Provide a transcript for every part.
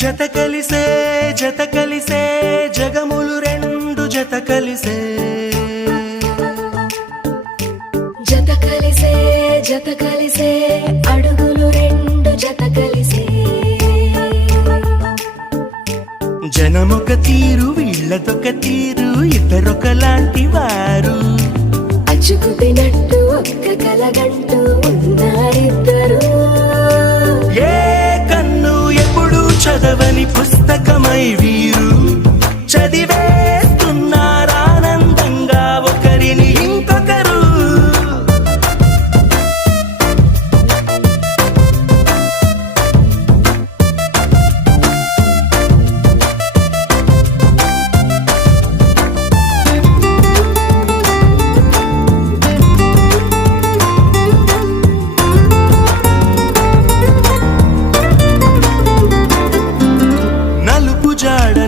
జత కలిసే జగములు రెండు జత కలిసే అడుగులు రెండు జత కలిసే జనమొక తీరు వీళ్ళదొక తీరు ఇద్దరొకలాంటి వారు అచ్చుకుతినట్టు ఒక్క కలగంటూ ఉన్నారిద్దరు ఏ కన్ను ఎప్పుడు చదవని పుస్తకమై వీరు చదివేస్తున్నారానందంగా ఒకరిని ఇంకొకరు.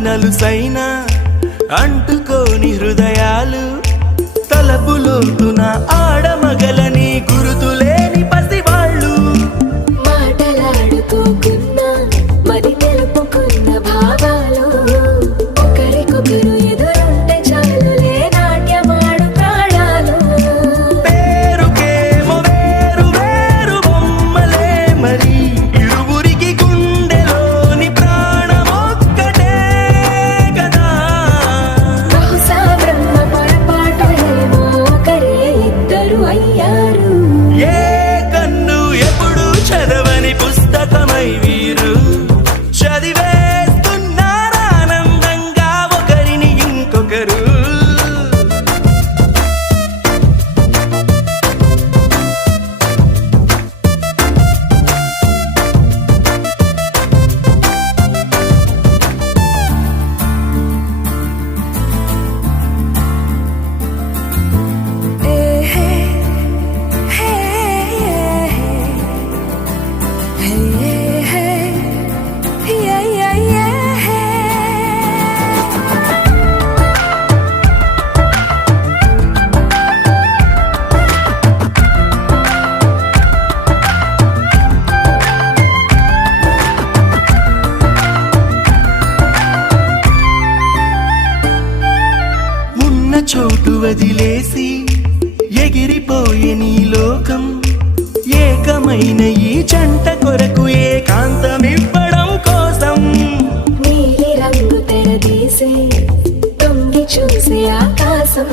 నలుసైన అంటుకోని హృదయాలు తలపులోతున ఆడమగలని గురుతులేని పసివాళ్ళు మాటలాడుకోకున్నా మరి తెలుపుకున్న భావాలు ఒకరికొకరు ఎదురుంటే చాలులే నాట్యమాడు ప్రాణాలు పేరుకేమో వేరు వేరు బొమ్మలే మరి ఇరువురికి గుండెలోని ప్రాణమొక్కటే కదా. బహుశా బ్రహ్మ పొరపాటులేమో ఒకరే ఇద్దరు అయ్యారు. ఏ కన్ను ఎప్పుడు చదవని పుస్తకమై వీరు చదివేస్తున్నారానందంగా ఒకరిని ఇంకొకరు. ఉన్న చోటు వదిలేసి ఎగిరిపోయే నీ లోకం ఏకమైన ఈ జంట కొరకు ఏకాంతమివ్వడం కోసం నీలి రంగు తెరదీసే తొంగి చూసే ఆకాశం